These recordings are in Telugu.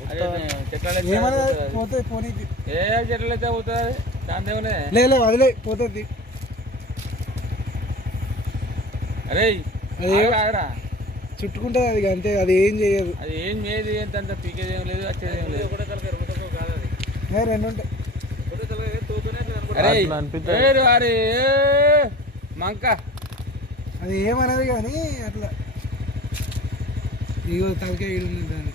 ఏమన్నా పోతుంది పోనీకి ఏ చెట్లు అయితే పోతుంది దాని ఏమన్నా లేదు వదిలే పోతుంది. అరే ఆగరా చుట్టుకుంటుంది అది అంతే, అది ఏం చేయదు. అది ఏం చేయదు, ఎంత పీకేది ఏం లేదు, వచ్చేది ఏం లేదు. రెండు ఉంటాయి. అరే అరే మంక అది ఏమన్నది కానీ అట్లా ఇగో తలకాయ ఈడుంది దాన్ని.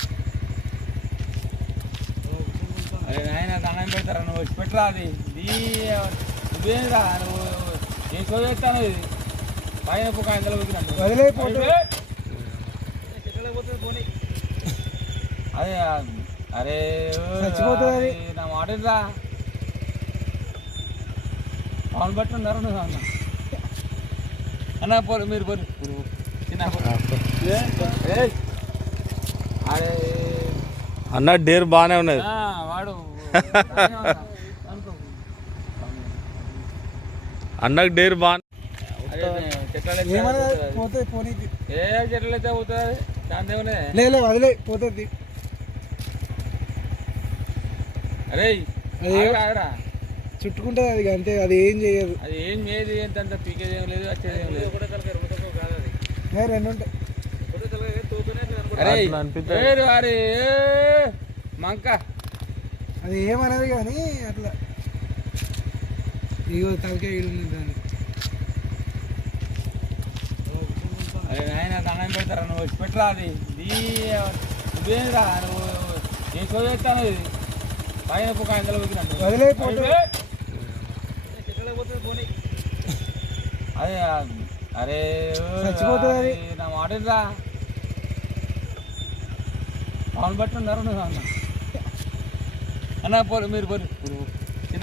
అరే నాయన దండం పెడతారా, నువ్వు వచ్చి పెట్టరా. అది నువ్వేంరా, నువ్వు ఏం చదివేస్తాను. ఇది పైన ఒక ఇంతలో పోతున్నట్టు వదిలేపోతుంది. అదే అరే చచ్చిపోతుంది అది. నా మాట రా, పవన్ బట్టి ఉన్నారు నువ్వు అన్న అన్న పోరు మీరు పోరు చిన్న అరే అన్న డేర్ బాగానే ఉన్నది. వాడు అన్నకు డేర్ బాగా ఏమన్నా పోతుంది పోనీకి ఏ చెట్లు అయితే పోతుంది దాని ఏమన్నా లేదు వదిలే పోతుంది. అరే ఆగరా చుట్టుకుంటుంది అది అంతే, అది ఏం చేయదు. అది ఏం చేయదు, ఎంత పీకేది ఏం లేదు, వచ్చేది ఏం లేదు. రెండు ఉంటాయి. అరే అరే మంక అది ఏమన్నది కానీ అట్లా ఇగో తలకాయ ఈడుంది దాన్ని. అరే నాయన దండం పెడతారా, నువ్వు వచ్చి పెట్టరా. అది నువ్వేంరా, నువ్వు ఏం చదివేస్తాను. ఇది పైన ఒక ఇంతలో పోతున్నట్టు వదిలేపోతుంది. అదే అరే చచ్చిపోతుంది అది. నా మాట రా, పవన్ బట్టి ఉన్నారు నువ్వు అన్న అన్న పోరు మీరు పోరు చిన్న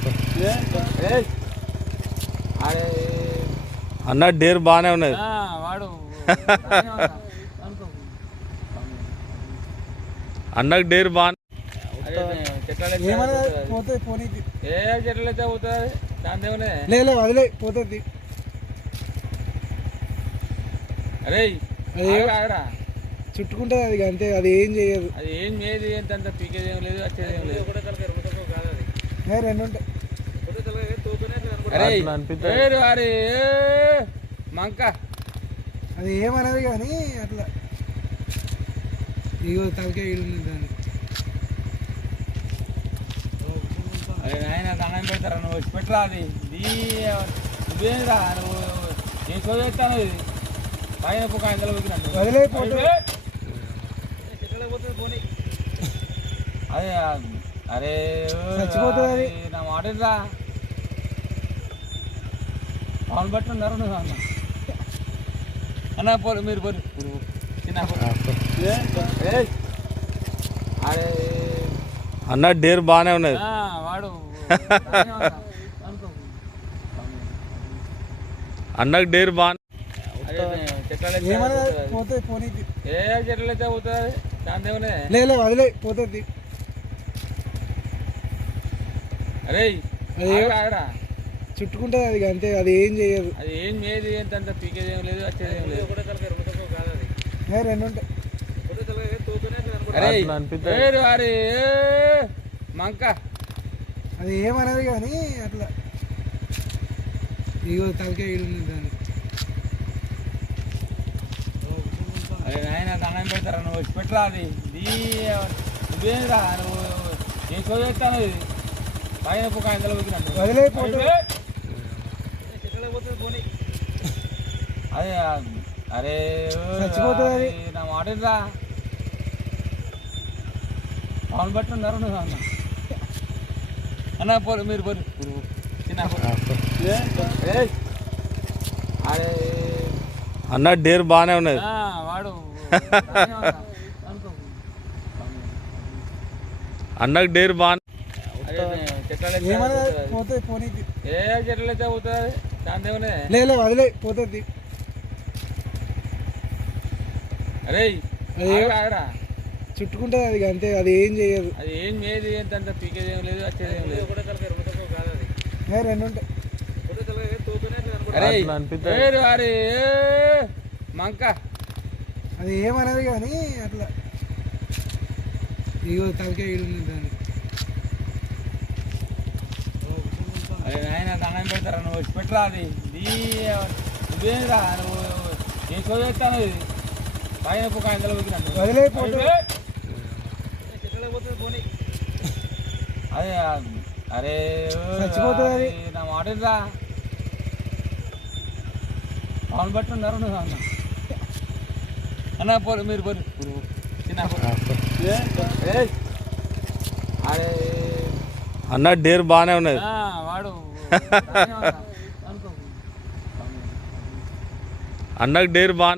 అరే అన్న డేర్ బాగానే ఉన్నది. వాడు అన్నకు డేర్ బాగా ఏమన్నా పోతుంది పోనీకి ఏ చెట్లు అయితే పోతుంది దాని ఏమన్నా లేదు వదిలే పోతుంది. అరే ఆగరా చుట్టుకుంటుంది అది అంతే, అది ఏం చేయదు. అది ఏం చేయదు, ఎంత పీకేది ఏం లేదు, వచ్చేది ఏం లేదు. రెండు ఉంటాయి. అరే అరే మంక అది ఏమన్నది కానీ అట్లా ఇగో తలకాయ ఈడుంది దాన్ని. అరే నాయన దండం పెడతారా, నువ్వు వచ్చి పెట్టరా. అది నువ్వేంరా, నువ్వు ఏం చదివేస్తాను. ఇది పైన ఒక ఇంతలో పోతున్నట్టు వదిలేపోతుంది. అదే అరే చచ్చిపోతుంది అది. నా మాట రా, పవన్ బట్టి ఉన్నారు నువ్వు అన్న అన్న పోరు మీరు పోరు చిన్న అరే అన్న డేర్ బాగానే ఉన్నది. వాడు అన్నకు డేర్ బాగా ఏమన్నా పోతుంది పోనీకి ఏ చెట్లు అయితే పోతుంది దాని ఏమన్నా లేదు వదిలే పోతుంది. అరే ఆగరా చుట్టుకుంటుంది అది అంతే, అది ఏం చేయదు. అది ఏం చేయదు, ఎంత పీకేది ఏం లేదు, వచ్చేది ఏం లేదు. రెండు ఉంటాయి. అరే అరే మంక అది ఏమన్నది కానీ అట్లా ఇగో తలకాయ ఈడుంది దాన్ని. అరే నాయన దండం పెడతారా, నువ్వు వచ్చి పెట్టరా. అది నువ్వేంరా, నువ్వు ఏం చదివేస్తాను. ఇది పైన ఒక ఇంతలో పోతున్నట్టు వదిలేపోతుంది. అదే అరే చచ్చిపోతుంది అది. నా మాట రా, పవన్ బట్టి ఉన్నారు నువ్వు అన్న అన్న పోరు మీరు పోరు చిన్న అరే అన్న డేర్ బాగానే ఉన్నది. వాడు అన్నకు డేర్ బాగా ఏమన్నా పోతుంది పోనీకి ఏ చెట్లు అయితే పోతుంది దాని ఏమన్నా లేదు వదిలే పోతుంది. అరే ఆగరా చుట్టుకుంటుంది అది అంతే, అది ఏం చేయదు. అది ఏం చేయదు, ఎంత పీకేది ఏం లేదు, వచ్చేది ఏం లేదు. రెండు ఉంటాయి. అరే అరే మంక అది ఏమన్నది కానీ అట్లా ఇగో తలకాయ ఈడు ఉన్నది దాన్ని. అరే నాయన దండం పెడతారా నువ్వు వచ్చి పెట్టరా అది నువ్వేంద్రా నువ్వు ఏం షో చేస్తాను ఇది పైన పుక్క ఇందులో పోయినట్టు వదిలే పోతే అదే అరే చచ్చిపోతుంది అది. నా మాట రా పవన్ బట్టి ఉన్నారు నువ్వు అన్న అన్న పోరు మీరు పోరు చిన్న అరే అన్న డేర్ బాగానే ఉన్నది వాడు అన్నకు డేర్ బాగా